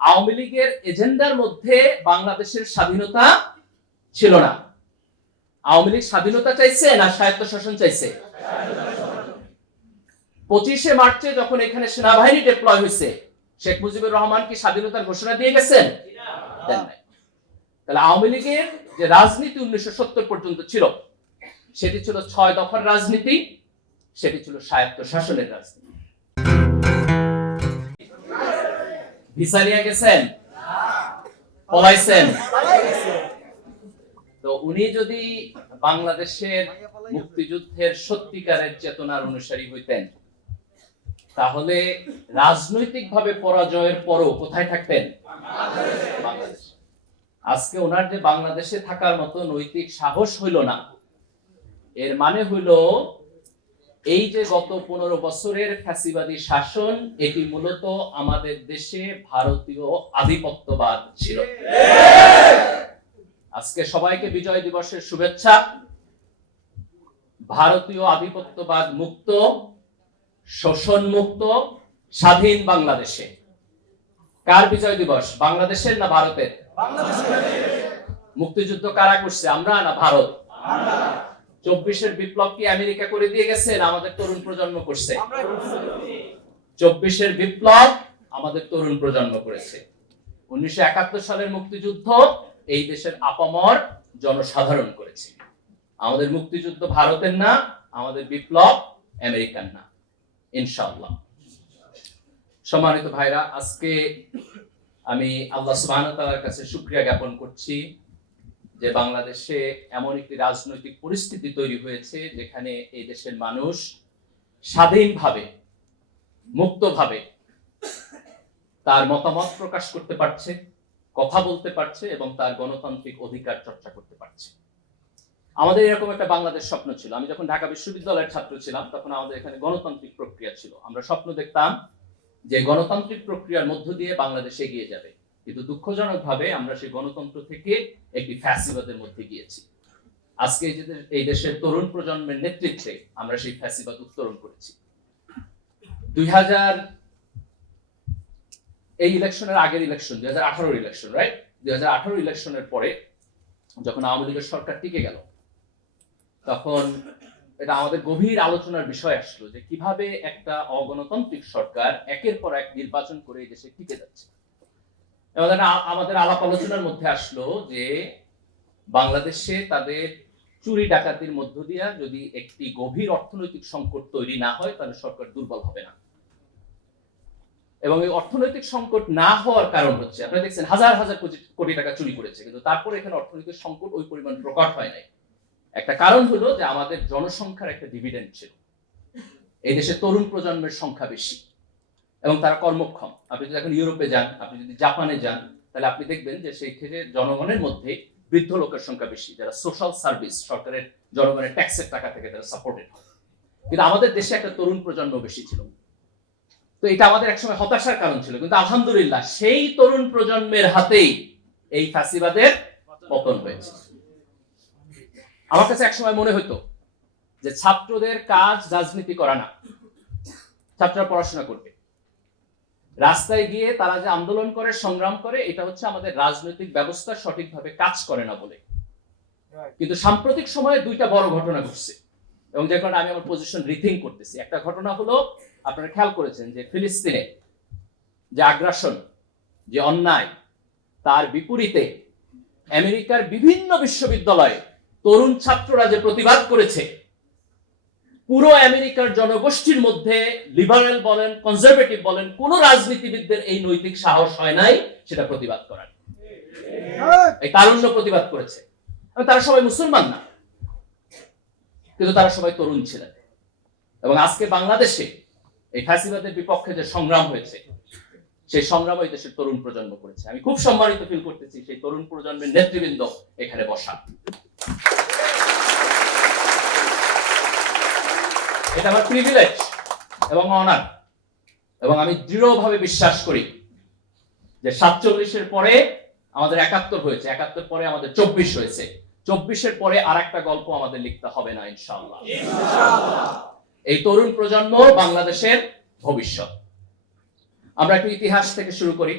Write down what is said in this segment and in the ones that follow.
আওয়ামী লীগের এজেন্ডার মধ্যে বাংলাদেশের স্বাধীনতা ছিল না। আওয়ামী লীগ স্বাধীনতা চাইছে না স্বায়ত্তশাসন চাইছে? 25শে মার্চে যখন এখানে সেনাবাহিনী ডিপ্লয় হয়েছে, শেখ মুজিবুর রহমান কি স্বাধীনতার ঘোষণা দিয়ে গেছেন? দেন নাই। তাহলে আওয়ামী লীগের যে রাজনীতি 1970 পর্যন্ত ছিল, সেটি ছিল 6 দফার রাজনীতি, সেটি ছিল স্বায়ত্তশাসনের রাজনীতি। ভিসা নিয়ে গেছেন, পলাইছেন। তো উনি যদি বাংলাদেশের মুক্তিযুদ্ধের সত্যিকারের চেতনার অনুসারী হইতেন, তাহলে রাজনৈতিকভাবে পরাজয়ের পরও কোথায় থাকতেন? বাংলাদেশ। আজকে ওনার যে বাংলাদেশে থাকার মতো নৈতিক সাহস হইল না, এর মানে হইল এই যে গত 15 বছরের ফ্যাসিবাদী শাসন, এটি মূলত আমাদের দেশে ভারতীয় আধিপত্যবাদ ছিল। আজকে সবাইকে বিজয় দিবসের শুভেচ্ছা। ভারতীয় আধিপত্যবাদ মুক্ত, শোষণ মুক্ত, স্বাধীন বাংলাদেশে। কার বিজয় দিবস? বাংলাদেশের না ভারতের? মুক্তিযুদ্ধ কারা করছে, আমরা না ভারত? 24-এর বিপ্লব কি আমেরিকা করে দিয়ে গেছে না আমাদের তরুণ প্রজন্ম করছে? 24-এর বিপ্লব আমাদের তরুণ প্রজন্ম করেছে। 1971 সালের মুক্তিযুদ্ধ এই দেশের আপামর জনসাধারণ করেছে। আমাদের মুক্তিযুদ্ধ ভারতের না, আমাদের বিপ্লব আমেরিকান না, ইনশাআল্লাহ। সম্মানিত ভাইরা, আজকে আমি আল্লাহ সুবহানাহু ওয়া তাআলার কাছে শুকরিয়া জ্ঞাপন করছি যে বাংলাদেশে এমন একটি রাজনৈতিক পরিস্থিতি তৈরি হয়েছে যেখানে এই দেশের মানুষ স্বাধীনভাবে, মুক্তভাবে তার মতামত প্রকাশ করতে পারছে, কথা বলতে পারছে এবং তার গণতান্ত্রিক অধিকার চর্চা করতে পারছে। আমাদের এরকম একটা বাংলাদেশ স্বপ্ন ছিল। আমি যখন ঢাকা বিশ্ববিদ্যালয়ের ছাত্র ছিলাম, তখন আমাদের এখানে গণতান্ত্রিক প্রক্রিয়া ছিল। আমরা স্বপ্ন দেখতাম যে গণতান্ত্রিক প্রক্রিয়ার মধ্য দিয়ে বাংলাদেশ এগিয়ে যাবে, কিন্তু দুঃখজনকভাবে আমরা সেই গণতন্ত্র থেকে একটি ফ্যাসিবাদের মধ্যে গিয়েছি। আজকে এই দেশের তরুণ প্রজন্মের নেতৃত্বে আমরা সেই ফ্যাসিবাদ উত্তরণ করেছি। 2000 এই ইলেকশনের আগের ইলেকশন, 2018 ইলেকশন, রাইট? 2018 ইলেকশনের পরে যখন আওয়ামী লীগের সরকার টিকে গেল, তখন এটা আমাদের গভীর আলোচনার বিষয় আসলো যে কিভাবে একটা অগণতান্ত্রিক সরকার একের পর এক নির্বাচন করে এই দেশে টিকে যাচ্ছে। আমাদের আলাপ আলোচনার মধ্যে আসলো যে বাংলাদেশে তাদের চুরি ডাকাতির মধ্য দিয়ে যদি একটি গভীর অর্থনৈতিক সংকট তৈরি না হয়, তাহলে সরকার দুর্বল হবে না। এবং এই অর্থনৈতিক সংকট না হওয়ার কারণ হচ্ছে, আপনারা দেখছেন হাজার হাজার কোটি টাকা চুরি করেছে, কিন্তু তারপরে এখানে অর্থনৈতিক সংকট ওই পরিমাণ প্রকট হয় নাই। একটা কারণ হলো যে আমাদের জনসংখ্যার একটা ডিভিডেন্ড ছিল। এই দেশে তরুণ প্রজন্মের সংখ্যা বেশি এবং তারা কর্মক্ষম। আপনি যদি এখন ইউরোপে যান, আপনি যদি জাপানে যান, তাহলে আপনি দেখবেন যে সেই ক্ষেত্রে জনগণের মধ্যে বৃদ্ধ লোকের সংখ্যা বেশি, যারা সোশ্যাল সার্ভিস, সরকারের জনগণের ট্যাক্সের টাকা থেকে তারা সাপোর্টেড হয়। কিন্তু আমাদের দেশে একটা তরুণ প্রজন্ম বেশি ছিল। তো এটা আমাদের একসময় হতাশার কারণ ছিল, কিন্তু আলহামদুলিল্লাহ সেই তরুণ প্রজন্মের হাতেই এই ফ্যাসিবাদের পতন হয়েছে। আমার কাছে একসময় মনে হতো যে ছাত্রদের কাজ রাজনীতি করা না, ছাত্ররা পড়াশোনা করবে, রাস্তায় গিয়ে তারা যে আন্দোলন করে, সংগ্রাম করে, এটা হচ্ছে আমাদের রাজনৈতিক ব্যবস্থা সঠিকভাবে কাজ করে না বলে। কিন্তু সাম্প্রতিক সময়ে দুইটা বড় ঘটনা ঘটছে এবং যে কারণে আমি আমার পজিশন রিথিঙ্ক করতেছি। একটা ঘটনা হলো, আপনারা খেয়াল করেছেন যে ফিলিস্তিনে যে আগ্রাসন, যে অন্যায়, তার বিপরীতে আমেরিকার বিভিন্ন বিশ্ববিদ্যালয়ে তরুণ ছাত্ররা যে প্রতিবাদ করেছে, পুরো আমেরিকার জনগোষ্ঠীর মধ্যে লিবারেল বলেন, কনজারভেটিভ বলেন, কোন রাজনীতিবিদদের এই নৈতিক সাহস হয় নাই সেটা প্রতিবাদ করার। এই তারুণ্য প্রতিবাদ করেছে। তারা সবাই মুসলমান না, কিন্তু তারা সবাই তরুণ ছিলেন। এবং আজকে বাংলাদেশে এই ফ্যাসিবাদের বিপক্ষে যে সংগ্রাম হয়েছে, সেই সংগ্রাম এই দেশের তরুণ প্রজন্ম করেছে। আমি খুব সম্মানিত ফিল করতেছি সেই তরুণ প্রজন্মের নেতৃবৃন্দ এখানে বসা। এটা আমার প্রিভিলেজ এবং অনার। এবং আমি দৃঢ়ভাবে বিশ্বাস করি যে 47-এর পরে আমাদের 71 হয়েছে, 71 পরে আমাদের 24 হয়েছে, 24-এর পরে আর একটা গল্প আমাদের লিখতে হবে না, ইনশাআল্লাহ। এই তরুণ প্রজন্ম বাংলাদেশের ভবিষ্যৎ। আমরা একটু ইতিহাস থেকে শুরু করি।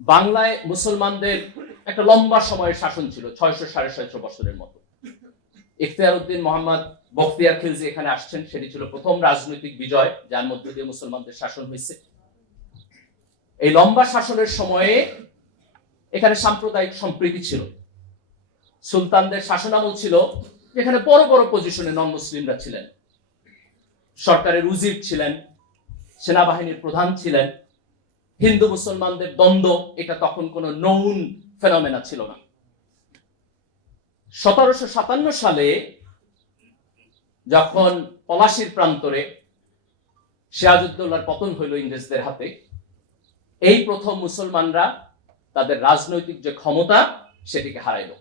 বাংলায় মুসলমানদের একটা লম্বা সময়ের শাসন ছিল, 600-650 বছরের মতো। ইখতিয়ার উদ্দিন মোহাম্মদ বখতিয়ার খিলজি এখানে আসছেন, সেটি ছিল প্রথম রাজনৈতিক বিজয় যার মধ্য দিয়ে মুসলমানদের শাসন হয়েছে। এই লম্বা শাসনের সময়ে এখানে সাম্প্রদায়িক সম্প্রীতি ছিল। সুলতানদের শাসনামল ছিল, যেখানে বড় বড় পজিশনে নন মুসলিমরা ছিলেন। সরকারের উজির ছিলেন, সেনাবাহিনীর প্রধান ছিলেন। হিন্দু মুসলমানদের দ্বন্দ্ব এটা তখন কোনো নৌন ফেনোমেনা ছিল না। 1757 সালে যখন পলাশির প্রান্তরে সিরাজউদ্দৌলার পতন হইল ইংরেজদের হাতে, এই প্রথম মুসলমানরা তাদের রাজনৈতিক যে ক্ষমতা সেটিকে হারাইল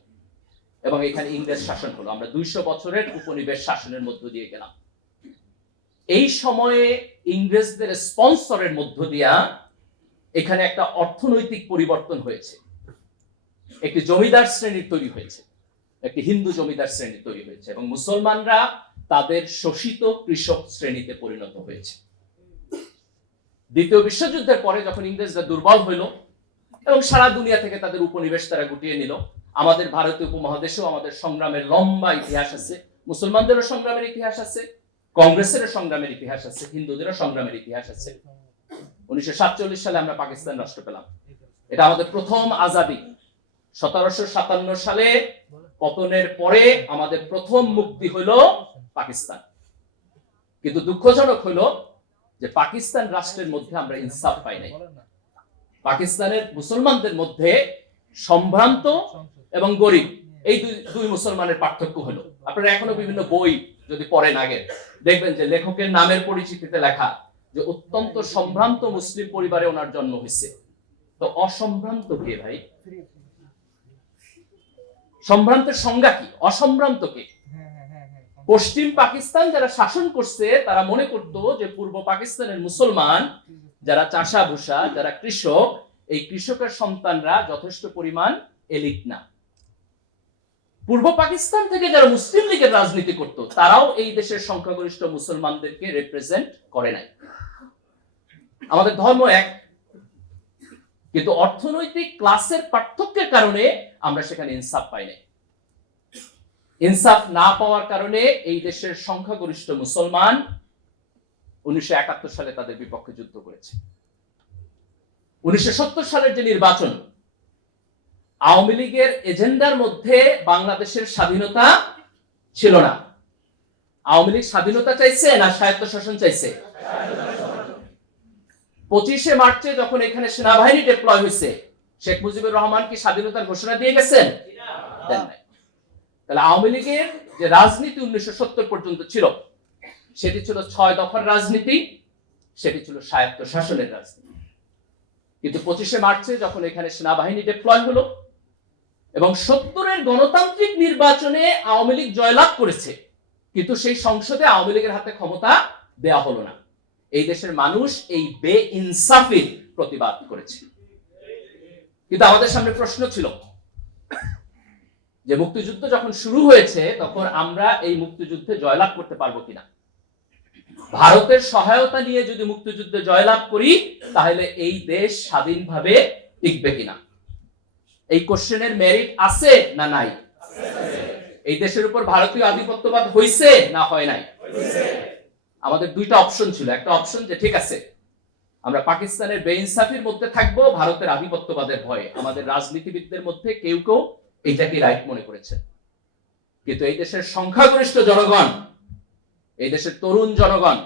এবং এখানে ইংরেজ শাসন হলো। আমরা 200 বছরের উপনিবেশ শাসনের মধ্য দিয়ে গেলাম। এই সময়ে ইংরেজদের স্পন্সরের মধ্য দিয়া এখানে একটা অর্থনৈতিক পরিবর্তন হয়েছে। একটি জমিদার শ্রেণী তৈরি হয়েছে, একটি হিন্দু জমিদার শ্রেণী তৈরি হয়েছে এবং মুসলমানরা তাদের শোষিত কৃষক শ্রেণীতে পরিণত হয়েছে। দ্বিতীয় বিশ্বযুদ্ধের পরে যখন ইংরেজরা দুর্বল হইল এবং সারা দুনিয়া থেকে তাদের উপনিবেশ তারা গুটিয়ে নিল, আমাদের ভারতীয় উপমহাদেশেও আমাদের সংগ্রামের লম্বা ইতিহাস আছে। মুসলমানদেরও সংগ্রামের ইতিহাস আছে, কংগ্রেসেরও সংগ্রামের ইতিহাস আছে, হিন্দুদেরও সংগ্রামের ইতিহাস আছে। 1947 সালে আমরা পাকিস্তান রাষ্ট্র পেলাম, এটা আমাদের প্রথম আজাদি। 1757 সালে পতনের পরে আমাদের প্রথম মুক্তি হইল পাকিস্তান। কিন্তু দুঃখজনক হইল যে পাকিস্তান রাষ্ট্রের মধ্যে আমরা ইনসাফ পাই নাই। পাকিস্তানের মুসলমানদের মধ্যে সম্ভ্রান্ত এবং গরিব এই দুই মুসলমানের পার্থক্য হলো। আপনারা এখনো বিভিন্ন বই যদি পড়েন আগে দেখবেন যে লেখকের নামের পরিচিতিতে লেখা যে অত্যন্ত সম্ভ্রান্ত মুসলিম পরিবারে ওনার জন্ম হয়েছে। তো অসম্ভ্রান্ত কে ভাই? সম্ভ্রান্তের সংজ্ঞা কি? অসম্ভ্রান্ত কে? পশ্চিম পাকিস্তান যারা শাসন করছে তারা মনে করত যে পূর্ব পাকিস্তানের মুসলমান যারা চাষা ভুষা, যারা কৃষক, এই কৃষকের সন্তানরা যথেষ্ট পরিমাণ এলিট না। পূর্ব পাকিস্তান থেকে যারা মুসলিম লীগের রাজনীতি করত তারাও এই দেশের সংখ্যাগরিষ্ঠ মুসলমানদেরকে রিপ্রেজেন্ট করে নাই। আমাদের ধর্ম এক, কিন্তু অর্থনৈতিক ক্লাসের পার্থক্যের কারণে আমরা সেখানে ইনসাফ পাই নাই। ইনসাফ না পাওয়ার কারণে এই দেশের সংখ্যাগরিষ্ঠ মুসলমান 1971 সালে তাদের বিপক্ষে যুদ্ধ করেছে। 1970 সালের যে নির্বাচন, আওয়ামী লীগের এজেন্ডার মধ্যে বাংলাদেশের স্বাধীনতা ছিল না। আওয়ামী লীগ স্বাধীনতা চাইছে না স্বায়ত্তশাসন চাইছে? 25শে মার্চে যখন এখানে সেনাবাহিনী ডিপ্লয় হয়েছে, শেখ মুজিবুর রহমান কি স্বাধীনতার ঘোষণা দিয়ে গেছেন? দেন নাই। তাহলে আওয়ামী লীগের যে রাজনীতি 1970 পর্যন্ত ছিল সেটি ছিল 6 দফার রাজনীতি, সেটি ছিল স্বায়ত্তশাসনের রাজনীতি। কিন্তু 25শে মার্চে যখন এখানে সেনাবাহিনী ডিপ্লয় হলো এবং 70-এর গণতান্ত্রিক নির্বাচনে আওয়ামী লীগ জয়লাভ করেছে, কিন্তু সেই সংসদে আওয়ামী লীগের হাতে ক্ষমতা দেয়া হলো না। এই দেশের মানুষ এই বেইনসাফির প্রতিবাদ করেছে। কিন্তু আমাদের সামনে প্রশ্ন ছিল যে মুক্তিযুদ্ধ যখন শুরু হয়েছে তখন আমরা এই মুক্তিযুদ্ধে জয়লাভ করতে পারবো কিনা। ভারতের সহায়তা নিয়ে যদি মুক্তিযুদ্ধে জয়লাভ করি তাহলে এই দেশ স্বাধীনভাবে টিকবে কিনা। এই কোশ্চেনের মেরিট আছে না নাই? এই দেশের উপর ভারতীয় আধিপত্যবাদ হইছে না হয় নাই? আমাদের দুইটা অপশন ছিল। একটা অপশন যে ঠিক আছে, আমরা পাকিস্তানের বেইনসাফির মধ্যে থাকবো ভারতের আধিপত্যবাদের ভয়ে। আমাদের রাজনীতিবিদদের মধ্যে কেউ কেউ এইটাকে রাইট মনে করেছেন, কিন্তু এই দেশের সংখ্যাগরিষ্ঠ জনগণ, এই দেশের তরুণ জনগণ,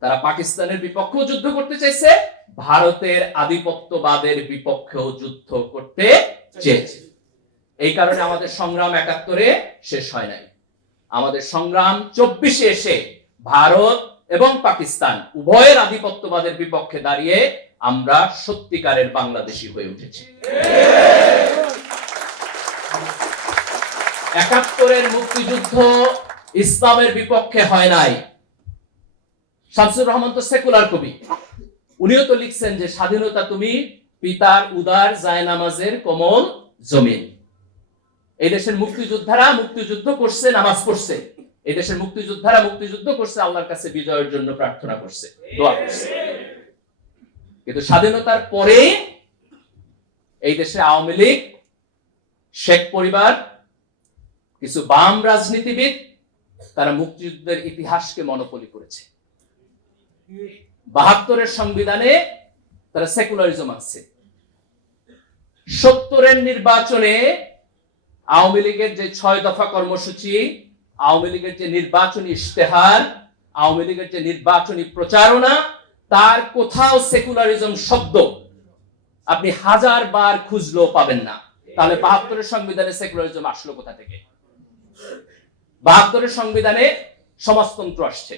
তারা পাকিস্তানের বিপক্ষেও যুদ্ধ করতে চাইছে, ভারতের আধিপত্যবাদের বিপক্ষেও যুদ্ধ করতে চেয়েছে। এই কারণে আমাদের সংগ্রাম 71-এ শেষ হয় নাই। আমাদের সংগ্রাম 24-এ এসে ভারত এবং পাকিস্তান উভয়ের আধিপত্যবাদের বিপক্ষে দাঁড়িয়ে আমরা সত্যিকারের বাংলাদেশী হয়ে উঠেছি। 71-এর মুক্তিযুদ্ধ ইসলামের বিপক্ষে হয় নাই। শামসুর রহমান তো সেকুলার কবি, উনিও তো লিখছেন যে স্বাধীনতা তুমি পিতার উদার জায়নামাজের কোমল জমিন। এই দেশের মুক্তিযোদ্ধারা মুক্তিযুদ্ধ করছে, নামাজ পড়ছে। এই দেশের মুক্তিযোদ্ধারা মুক্তিযুদ্ধ করছে, আল্লাহর কাছে বিজয়ের জন্য প্রার্থনা করছে, দোয়া করছে। কিন্তু স্বাধীনতার পরে এই দেশে আওয়ামী লীগ, শেখ পরিবার, কিছু বাম রাজনীতিবিদ তারা মুক্তিযুদ্ধের ইতিহাসকে মনোপলি করেছে। ৭২-এর সংবিধানে তারা সেকুলারিজম আছে। ৭০-এর নির্বাচনে আওয়ামী লীগের যে ৬ দফা কর্মসূচি, আওয়ামী লীগের যে নির্বাচনী ইশতেহার, আওয়ামী লীগের যে নির্বাচনী প্রচারণা, তার কোথাও সেকুলারিজম শব্দ আপনি 1000 বার খুঁজলেও পাবেন না। তাহলে ৭২-এর সংবিধানে সেকুলারিজম আসলো কোথা থেকে? ৭২-এর সংবিধানে সমাজতন্ত্র আসছে।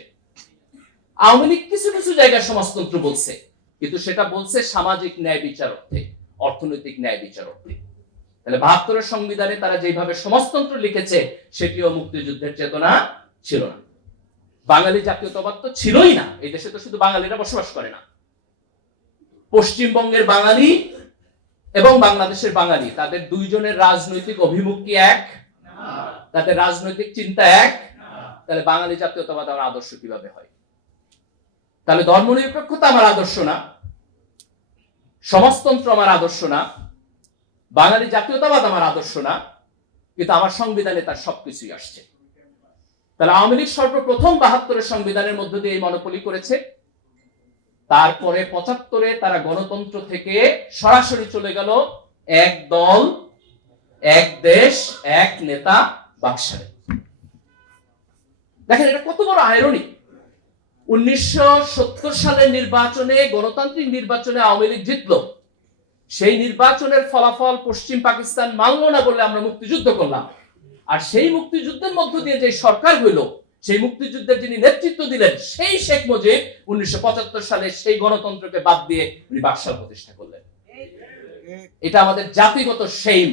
আওয়ামী লীগ কিছু কিছু জায়গায় সমাজতন্ত্র বলছে, কিন্তু সেটা বলছে সামাজিক ন্যায় বিচার অর্থে, অর্থনৈতিক ন্যায় বিচার অর্থে। তাহলে ৭২-এর সংবিধানে তারা যেভাবে সমাজতন্ত্র লিখেছে সেটিও মুক্তিযুদ্ধের চেতনা ছিল না। বাঙালি জাতীয়তাবাদ তো ছিলই না। এই দেশে তো শুধু বাঙালিরা বসবাস করে না, পশ্চিমবঙ্গের বাঙালি এবং বাংলাদেশের বাঙালি, তাদের দুইজনের রাজনৈতিক অভিমুখ কি এক? তাদের রাজনৈতিক চিন্তা এক? তাহলে বাঙালি জাতীয়তাবাদ আমার আদর্শ কিভাবে হয়? তাহলে ধর্মনিরপেক্ষতা আমার আদর্শ না, সমাজতন্ত্র আমার আদর্শ না, বাঙালি জাতীয়তাবাদ আমার আদর্শ না, কিন্তু আমার সংবিধানে তার সবকিছুই আসছে। তাহলে আওয়ামী লীগ সর্বপ্রথম ৭২-এর সংবিধানের মধ্য দিয়ে এই মনোপলি করেছে। তারপরে ৭৫-এ তারা গণতন্ত্র থেকে সরাসরি চলে গেল এক দল, এক দেশ, এক নেতা বাকশালে। দেখেন এটা কত বড় আয়রনি। ১৯৭০ সালের নির্বাচনে, গণতান্ত্রিক নির্বাচনে আওয়ামী লীগ জিতলো। সেই নির্বাচনের ফলাফল পশ্চিম পাকিস্তান মানল না বলে আমরা মুক্তিযুদ্ধ করলাম। আর সেই মুক্তিযুদ্ধের মধ্য দিয়ে যে সরকার হইল, সেই মুক্তিযুদ্ধের যিনি নেতৃত্ব দিলেন সেই শেখ মুজিব ১৯৭৫ সালে সেই গণতন্ত্রকে বাদ দিয়ে উনি বাকশাল প্রতিষ্ঠা করলেন। এটা আমাদের জাতিগত শেম,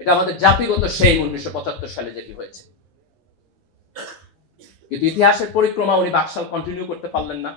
এটা আমাদের জাতিগত শেম ১৯৭৫ সালে যেটি হয়েছে। কিন্তু ইতিহাসের পরিক্রমা উনি বাকশাল কন্টিনিউ করতে পারলেন না।